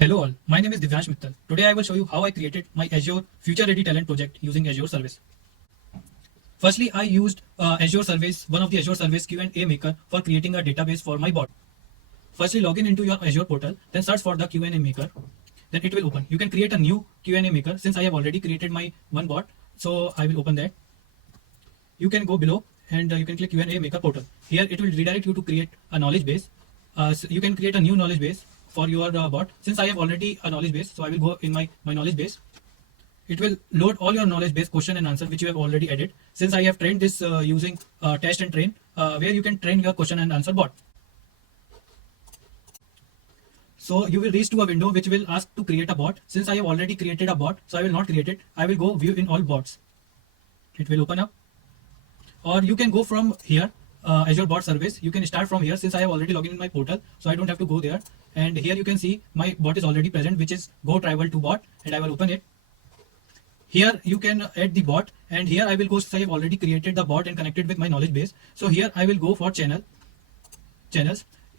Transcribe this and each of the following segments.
Hello all, my name is Divyansh Mittal. Today I will show you how I created my Azure Future Ready Talent project using Azure Service. Firstly, I used Azure Service, one of the Azure Service Q&A maker for creating a database for my bot. Firstly, log in into your Azure portal, then search for the Q&A maker. Then it will open. You can create a new Q&A maker since I have already created my one bot. So I will open that. You can go below and you can click Q&A maker portal. Here it will redirect you to create a knowledge base. So you can create a new knowledge base for your bot. Since I have already a knowledge base, so I will go in my knowledge base. It will load all your knowledge base question and answer which you have already added. Since I have trained this using test and train, where you can train your question and answer bot. So you will reach to a window which will ask to create a bot. Since I have already created a bot, so I will not create it. I will go view in all bots. It will open up. Or you can go from here, Azure Bot Service. You can start from here since I have already logged in my portal, so I don't have to go there. And here you can see my bot is already present, which is Go Travel to Bot, and I will open it. Here you can add the bot, and here I will go since I have already created the bot and connected with my knowledge base. So here I will go for channels.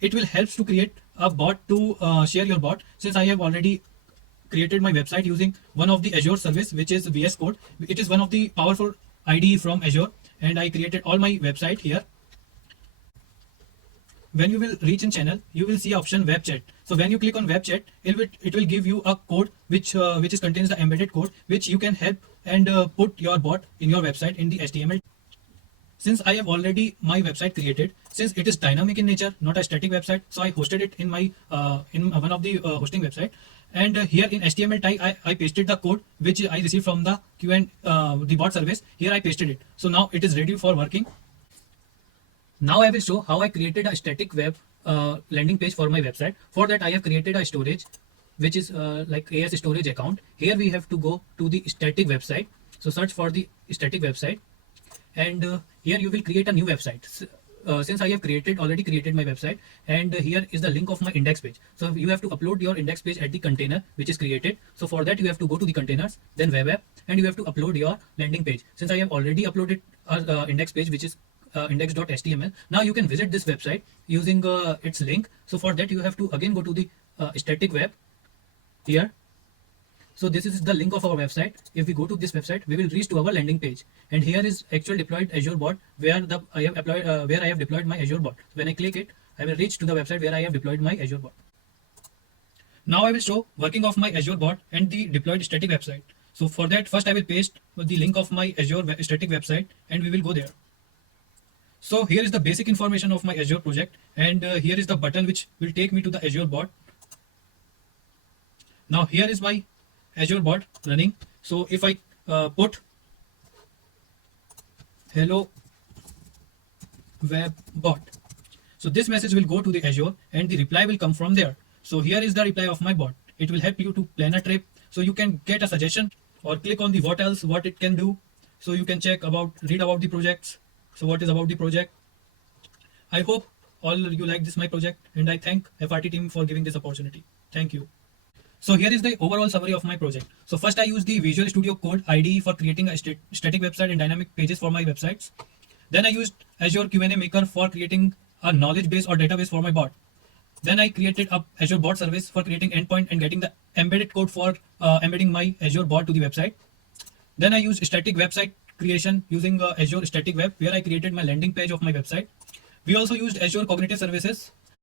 It will help to create a bot to share your bot. Since I have already created my website using one of the Azure service, which is VS Code. It is one of the powerful IDE from Azure, and I created all my website here. When you will reach in channel, you will see option web chat. So when you click on web chat, it will give you a code which contains the embedded code which you can help and put your bot in your website in the HTML. Since I have already my website created, since it is dynamic in nature, not a static website, so I hosted it in my in one of the hosting website. And here in HTML tag, I pasted the code which I received from the the bot service. Here I pasted it. So now it is ready for working. Now I will show how I created a static web landing page for my website. For that I have created a storage, which is like AS storage account. Here we have to go to the static website. So search for the static website, and here you will create a new website. Since I have already created my website, and here is the link of my index page. So you have to upload your index page at the container which is created. So for that you have to go to the containers, then web app, and you have to upload your landing page. Since I have already uploaded our index page, which is index.html. Now you can visit this website using its link. So for that you have to again go to the static web here. So this is the link of our website. If we go to this website, we will reach to our landing page, and here is actual deployed Azure bot where I have deployed my Azure bot. When I click it, I will reach to the website where I have deployed my Azure bot. Now I will show working of my Azure bot and the deployed static website. So for that, first I will paste the link of my Azure static website, and we will go there. So here is the basic information of my Azure project, and here is the button which will take me to the Azure bot. Now here is my Azure bot running. So if I put hello web bot, so this message will go to the Azure and the reply will come from there. So here is the reply of my bot. It will help you to plan a trip. So you can get a suggestion or click on the what else, what it can do. So you can read about the projects. So what is about the project? I hope all you like this my project, and I thank FRT team for giving this opportunity. Thank you. So here is the overall summary of my project. So first I used the Visual Studio Code IDE for creating a static website and dynamic pages for my websites. Then I used Azure Q&A Maker for creating a knowledge base or database for my bot. Then I created a Azure Bot Service for creating endpoint and getting the embedded code for embedding my Azure bot to the website. Then I used static website creation using Azure Static Web, where I created my landing page of my website. We also used Azure Cognitive Services